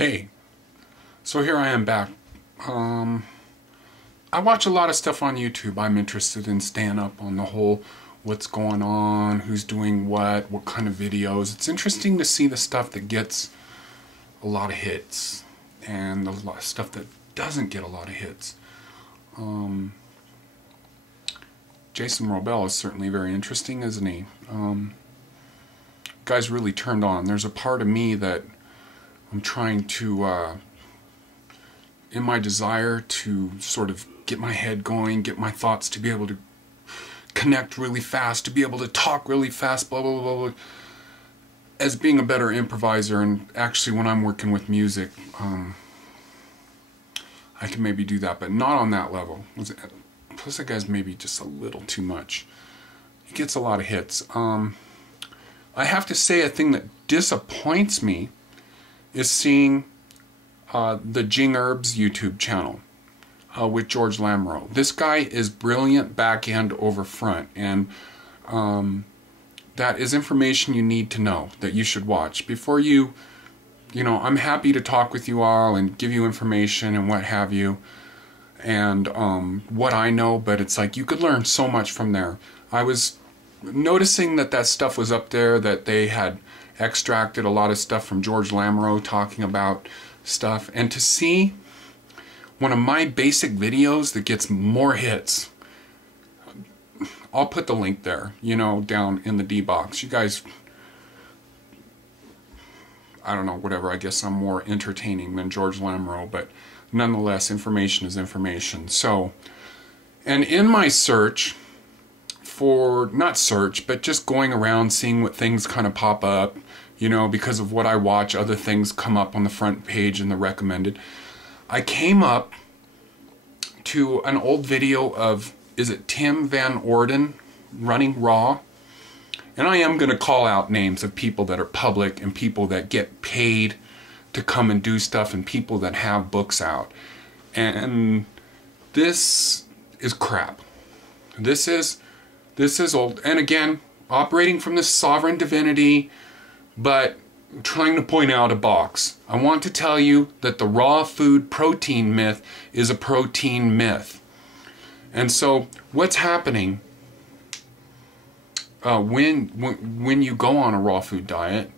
Hey, so here I am back. I watch a lot of stuff on YouTube. I'm interested in stand-up on the whole, what's going on, who's doing what kind of videos. It's interesting to see the stuff that gets a lot of hits and the stuff that doesn't get a lot of hits. Jason Robel is certainly very interesting, isn't he? Guy's really turned on. There's a part of me that I'm trying to, in my desire to sort of get my head going, get my thoughts to be able to connect really fast, to be able to talk really fast, blah, blah, blah, blah. As being a better improviser, and actually when I'm working with music, I can maybe do that, but not on that level. Plus that guy's maybe just a little too much. He gets a lot of hits. I have to say, a thing that disappoints me is seeing the Jing Herbs YouTube channel with George Lamoureux. This guy is brilliant back end over front, and that is information you need to know, that you should watch. Before you know, I'm happy to talk with you all and give you information and what have you, and what I know, but it's like you could learn so much from there. I was noticing that stuff was up there, that they had extracted a lot of stuff from George Lamoureux talking about stuff, and to see one of my basic videos that gets more hits, I'll put the link there, you know, down in the D box. You guys, I don't know, whatever, I guess I'm more entertaining than George Lamoureux, but nonetheless, information is information. So, and in my search for, not search, but just going around seeing what things kind of pop up, you know, because of what I watch, other things come up on the front page in the recommended. I came up to an old video of, is it Tim Van Orden running Raw? And I am going to call out names of people that are public and people that get paid to come and do stuff and people that have books out. And this is crap. This is old. And again, operating from this sovereign divinity, but trying to point out a box. I want to tell you that the raw food protein myth is a protein myth. And so what's happening when you go on a raw food diet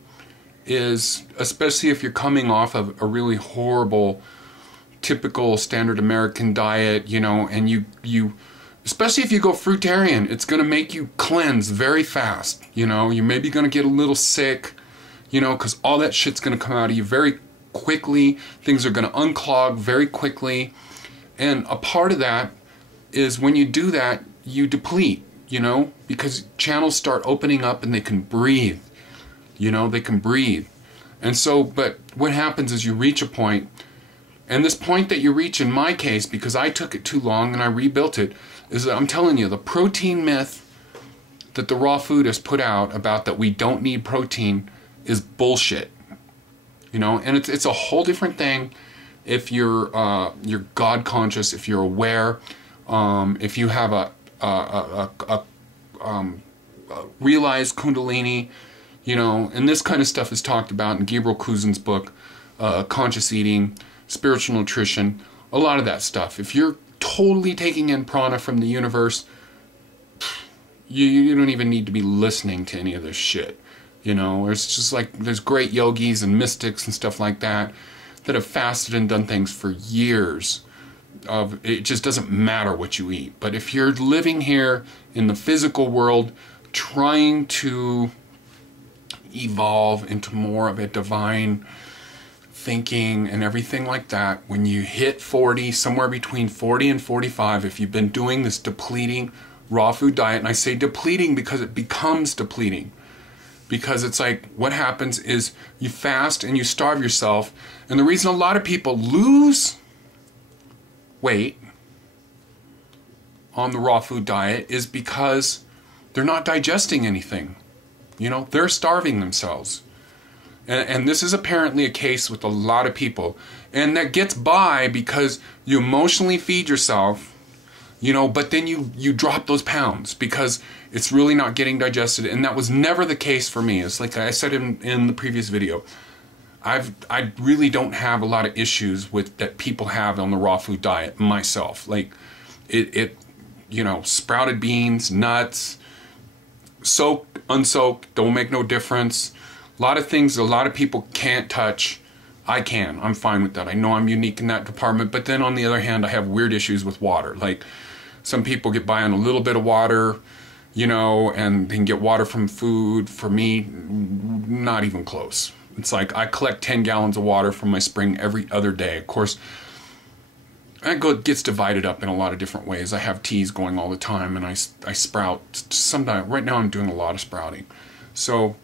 is, especially if you're coming off of a really horrible, typical standard American diet, you know, and you especially if you go fruitarian, it's going to make you cleanse very fast, you know. You're maybe going to get a little sick, you know, because all that shit's going to come out of you very quickly. Things are going to unclog very quickly. And a part of that is when you do that, you deplete, you know, because channels start opening up and they can breathe, you know, they can breathe. And so, but what happens is you reach a point, and this point that you reach in my case, because I took it too long and I rebuilt it, is that I'm telling you, the protein myth that the raw food has put out about that we don't need protein is bullshit, you know. And it's a whole different thing if you're God conscious, if you're aware, if you have a realized kundalini, you know. And this kind of stuff is talked about in Gabriel Kuzin's book, Conscious Eating, Spiritual Nutrition, a lot of that stuff. If you're totally taking in prana from the universe, you don't even need to be listening to any of this shit. You know, it's just like, there's great yogis and mystics and stuff like that that have fasted and done things for years. It just doesn't matter what you eat. But if you're living here in the physical world, trying to evolve into more of a divine thinking and everything like that, when you hit 40, somewhere between 40 and 45, if you've been doing this depleting raw food diet, and I say depleting because it becomes depleting, because it's like what happens is you fast and you starve yourself. And the reason a lot of people lose weight on the raw food diet is because they're not digesting anything, you know, they're starving themselves. And this is apparently a case with a lot of people. And that gets by because you emotionally feed yourself, you know, but then you drop those pounds because it's really not getting digested. And that was never the case for me. It's like I said in the previous video. I really don't have a lot of issues with that people have on the raw food diet myself. Like it you know, sprouted beans, nuts, soaked, unsoaked, don't make no difference. A lot of things a lot of people can't touch, I can. I'm fine with that. I know I'm unique in that department, but then on the other hand, I have weird issues with water. Like some people get by on a little bit of water, you know, and they can get water from food. For me, not even close. It's like I collect 10 gallons of water from my spring every other day. Of course, it gets divided up in a lot of different ways. I have teas going all the time, and I sprout. Sometimes, right now I'm doing a lot of sprouting. So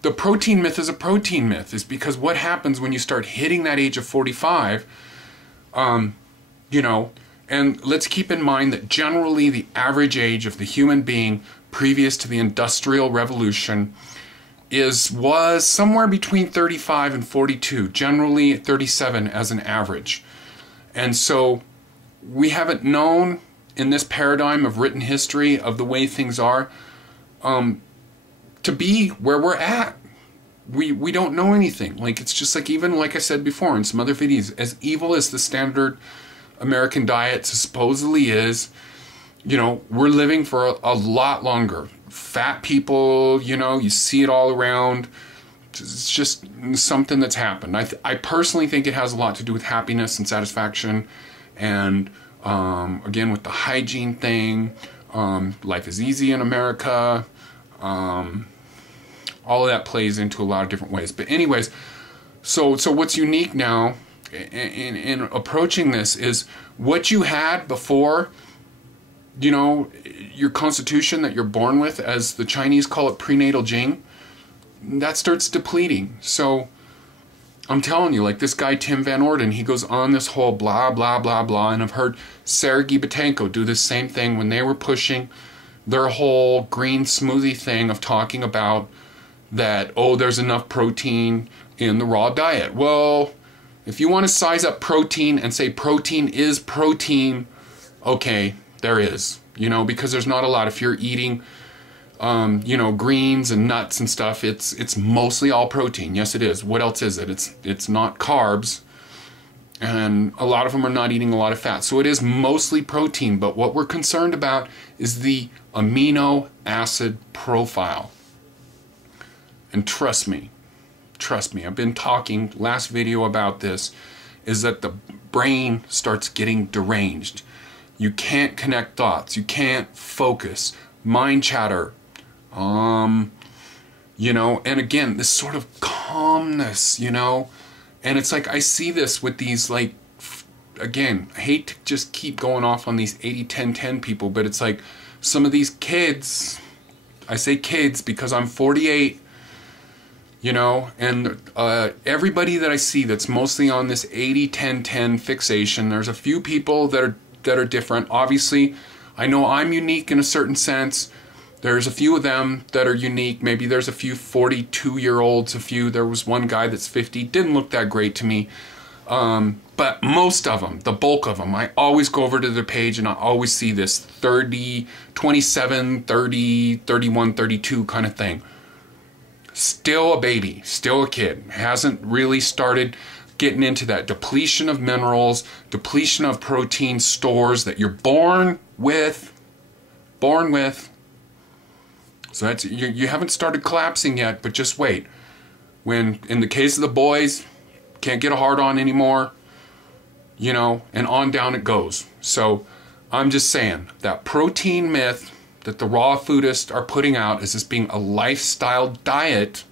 the protein myth is a protein myth, is because what happens when you start hitting that age of 45, you know, and let's keep in mind that generally the average age of the human being previous to the Industrial Revolution was somewhere between 35 and 42, generally 37 as an average. And so we haven't known in this paradigm of written history of the way things are to be where we're at. We don't know anything. Like, it's just like, even like I said before in some other videos, as evil as the standard American diet supposedly is, you know, we're living for a lot longer. Fat people, you know, you see it all around. It's just something that's happened. I personally think it has a lot to do with happiness and satisfaction, and again with the hygiene thing. Life is easy in America. All of that plays into a lot of different ways. But anyways, so what's unique now in approaching this is what you had before, you know, your constitution that you're born with, as the Chinese call it, prenatal Jing, that starts depleting. So I'm telling you, like this guy Tim Van Orden, he goes on this whole blah blah blah blah, and I've heard Sergey Batenko do the same thing when they were pushing their whole green smoothie thing of talking about that, oh, there's enough protein in the raw diet. Well, if you want to size up protein and say protein is protein, okay, there is, you know, because there's not a lot. If you're eating you know, greens and nuts and stuff, it's mostly all protein. Yes, it is. What else is it? It's not carbs, and a lot of them are not eating a lot of fat. So it is mostly protein, but what we're concerned about is the amino acid profile. And trust me, I've been talking last video about this, is that the brain starts getting deranged. You can't connect thoughts. You can't focus. Mind chatter. You know, and again, this sort of calmness, you know, and it's like, I see this with these, like, again, I hate to just keep going off on these 80-10-10 people, but it's like some of these kids, I say kids because I'm 48, you know, and everybody that I see that's mostly on this 80-10-10 fixation, there's a few people that are different. Obviously, I know I'm unique in a certain sense. There's a few of them that are unique. Maybe there's a few 42-year-olds, there was one guy that's 50, didn't look that great to me. But most of them, the bulk of them, I always go over to their page and I always see this 30, 27, 30, 31, 32 kind of thing. Still a baby, still a kid. Hasn't really started getting into that depletion of minerals, depletion of protein stores that you're born with. So that's, you haven't started collapsing yet, but just wait. When, in the case of the boys, can't get a hard on anymore, you know, and on down it goes. So I'm just saying, that protein myth that the raw foodists are putting out as this being a lifestyle diet,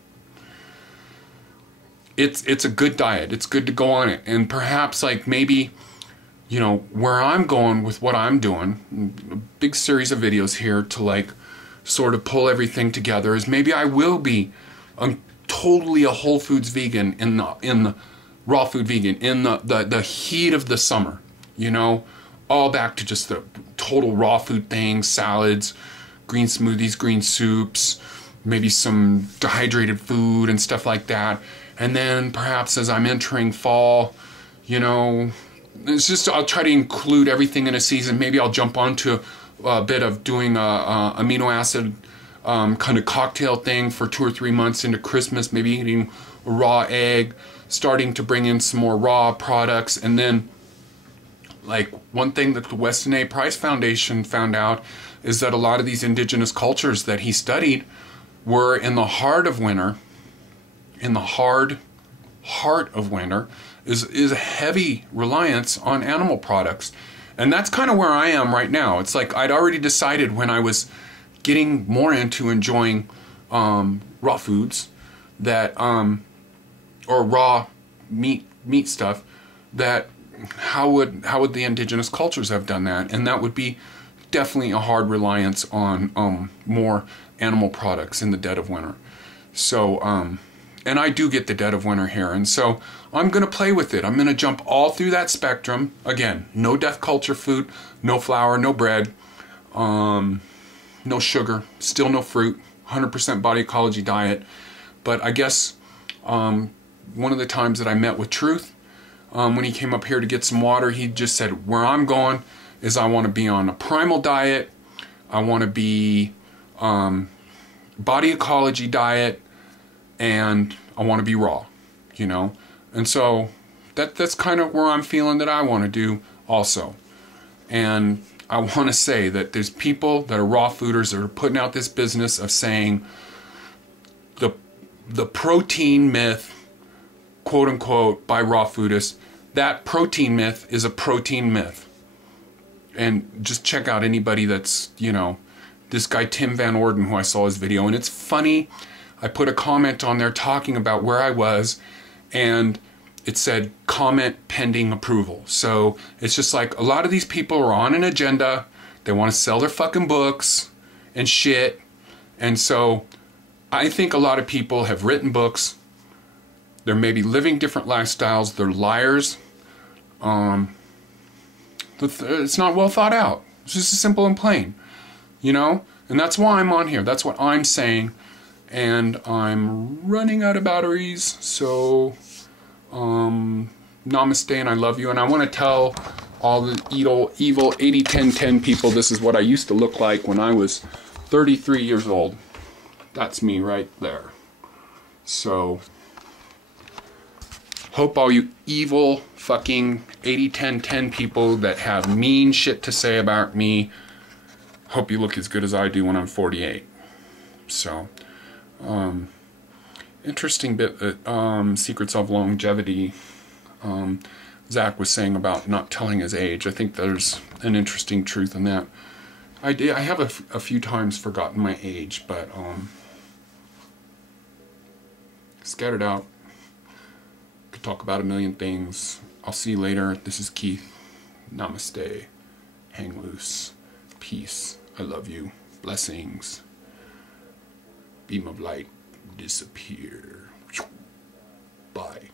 it's a good diet. It's good to go on it. And perhaps, like, maybe, you know, where I'm going with what I'm doing, a big series of videos here to, like, sort of pull everything together, is maybe I will be totally a whole foods vegan in the raw food vegan in the heat of the summer, you know, all back to just the total raw food things, salads, green smoothies, green soups, maybe some dehydrated food and stuff like that. And then perhaps as I'm entering fall, you know, it's just, I'll try to include everything in a season. Maybe I'll jump onto a bit of doing a amino acid kind of cocktail thing for 2 or 3 months into Christmas, maybe eating a raw egg, starting to bring in some more raw products. And then, like, one thing that the Weston A. Price Foundation found out is that a lot of these indigenous cultures that he studied were in the heart of winter, in the heart of winter, is a heavy reliance on animal products. And that's kind of where I am right now. It's like I'd already decided when I was getting more into enjoying raw foods that or raw meat stuff, that how would the indigenous cultures have done that? And that would be definitely a hard reliance on more animal products in the dead of winter. So and I do get the dead of winter here, and so I'm gonna play with it. I'm gonna jump all through that spectrum. Again, no death culture food, no flour, no bread, no sugar, still no fruit, 100% body ecology diet. But I guess one of the times that I met with Truth, when he came up here to get some water, he just said, where I'm going is I want to be on a primal diet, I want to be body ecology diet, and I want to be raw, you know. And so that's kind of where I'm feeling that I want to do also. And I want to say that there's people that are raw fooders that are putting out this business of saying the protein myth, quote unquote, by raw foodists. That protein myth is a protein myth. And just check out anybody that's, you know, this guy Tim Van Orden, who I saw his video, and it's funny. I put a comment on there talking about where I was, and it said comment pending approval. So it's just like a lot of these people are on an agenda. They want to sell their fucking books and shit. And so I think a lot of people have written books. They're maybe living different lifestyles. They're liars. It's not well thought out. It's just simple and plain, you know? And that's why I'm on here. That's what I'm saying. And I'm running out of batteries, so namaste and I love you. And I want to tell all the evil 80-10-10 people this is what I used to look like when I was 33 years old. That's me right there. So hope all you evil fucking 80-10-10 people that have mean shit to say about me, hope you look as good as I do when I'm 48. So interesting bit that Secrets of Longevity, Zach was saying about not telling his age. I think there's an interesting truth in that. I have a few times forgotten my age, but scattered out. Could talk about a million things. I'll see you later. This is Keith. Namaste. Hang loose. Peace. I love you. Blessings. Beam of light disappear. Bye.